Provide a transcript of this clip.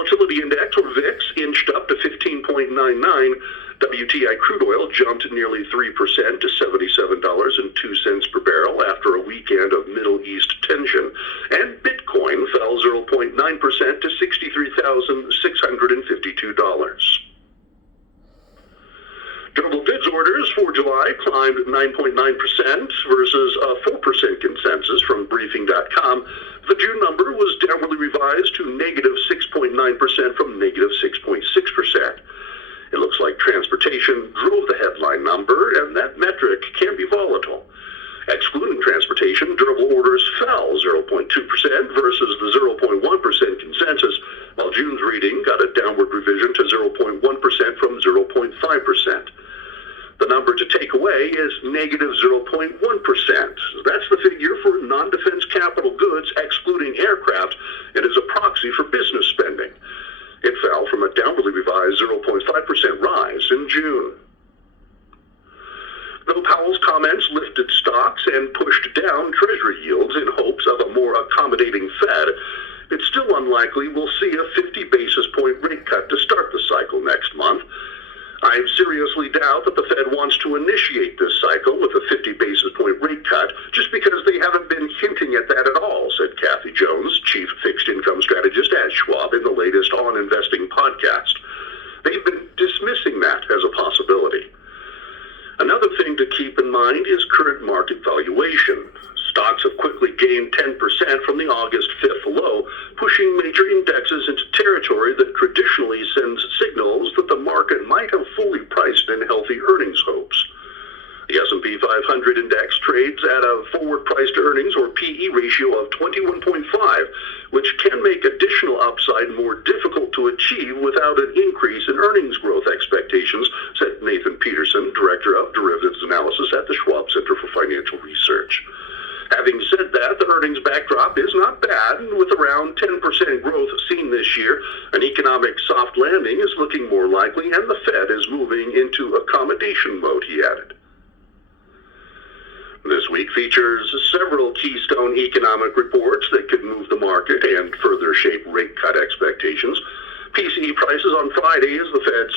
Volatility Index, or VIX, inched up to 15.99. WTI crude oil jumped nearly 3% to $77.02 per barrel after a weekend of Middle East tension, and Bitcoin fell 0.9% to $63,652. Durable goods orders for July climbed 9.9% versus a 4% consensus from Briefing.com. The June number was downwardly revised to negative 6.9% from negative 6.6%. It looks like transportation drove the headline number, and that metric can be volatile. Excluding transportation, durable orders fell 0.2% versus the 0.1% consensus, while June's reading got a downward revision to 0.1% from 0.5%. The number to take away is negative 0.1%. That's the figure for non-defense capital goods excluding aircraft and is a proxy for business spending. It fell from a downwardly revised 0.5% rise in June. Though Powell's comments lifted stocks and pushed down Treasury yields in hopes of a more accommodating Fed, it's still unlikely we'll see a 50 basis point rate cut to start the cycle next month. I seriously doubt that the Fed wants to initiate this cycle with a 50 basis point rate cut just because they haven't been hinting at that at all, said Kathy Jones, chief fixed income strategist at Schwab, in the latest On Investing podcast. They've been dismissing that as a possibility. Another thing to keep in mind is current market valuation. Stocks have quickly gained 10% from the August 5th low, pushing major indexes into territory that traditionally sends signals that the market might have fully priced in healthy earnings hopes. The S&P 500 index trades at a forward price to earnings, or PE, ratio of 21.5, which can make additional upside more difficult to achieve without an increase in earnings growth expectations, said Nathan Peterson, director of derivatives analysis at the Schwab Center for Financial Research. Having said that, the earnings backdrop is not bad, and with around 10% growth seen this year, an economic soft landing is looking more likely, and the Fed is moving into accommodation mode, he added. This week features several keystone economic reports that could move the market and further shape rate cut expectations. PCE prices on Friday as the Fed's